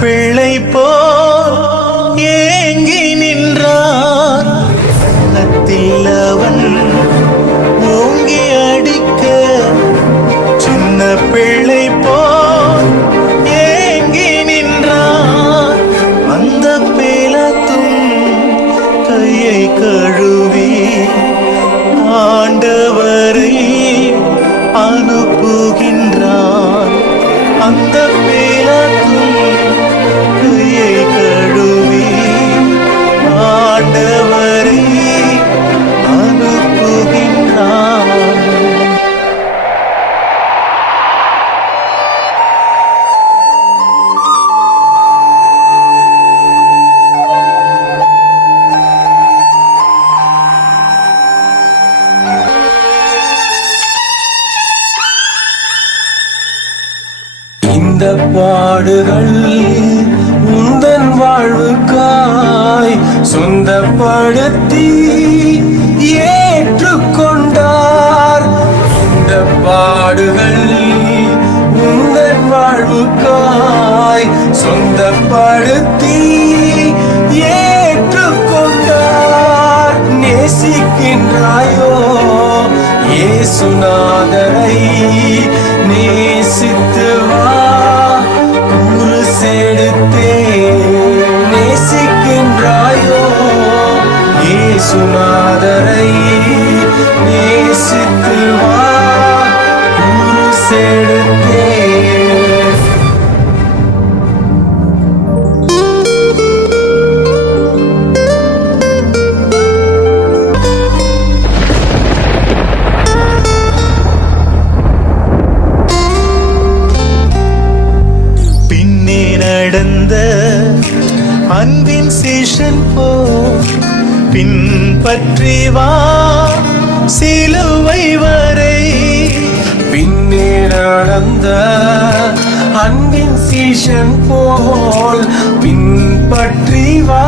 பிள்ளை போல் ஏங்கி நின்றான். உள்ளத்தில் அவன் ஓங்கி அடிக்க, சின்ன பிள்ளை போல் ஏங்கி நின்றான். அந்த பேலத்தும் கையை கழுவி ஆண்டவரை அனுப்புகின்றான். அந்த பேலத்தும் கையை கழுவி ஆண்டவரை அனுப்புகின்றான். இந்த பாடுகள் உந்தன் வாழ்வுக்காய் சொந்தப்படுத்தி ஏற்றுக்கொண்டார். இந்த பாடுகள் உந்தன் வாழ்வுக்காய் சொந்தப்படுத்தி ஏற்றுக்கொண்டார். நேசிக்கின்றாயோ இயேசுநாதரை? நேசித்து வா குருசெடுத்தே. நேசிக்கின்றாயோ இயேசுநாதரை? நேசித்து வா குருசெடுத்தே. நடந்த அன்பின் சீஷன் போ பின்பற்றி வா சிலுவை வரை. பின்னே நடந்த அன்பின் சீஷன் போல் பின்பற்றி வா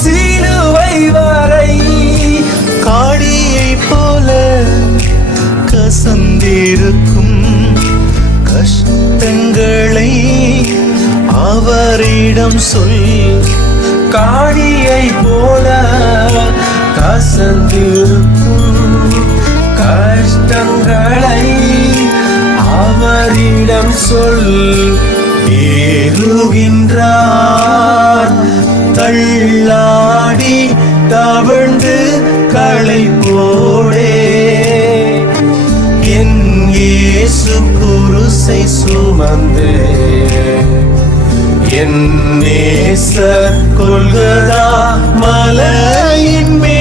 சிலுவை வரை. காடியை போல கசந்திருக்கும் கஷ்டங்களை அவரிடம் சொல். காடியை போல கசந்திருக்கும் கஷ்டங்களை அவரிடம் சொல். ஏறுகின்றார் தள்ளாடி தவழ்ந்து களை போடே. என் இயேசு குருசை சுமந்து என் நேசர் கொள்கதா மலையின் மேல்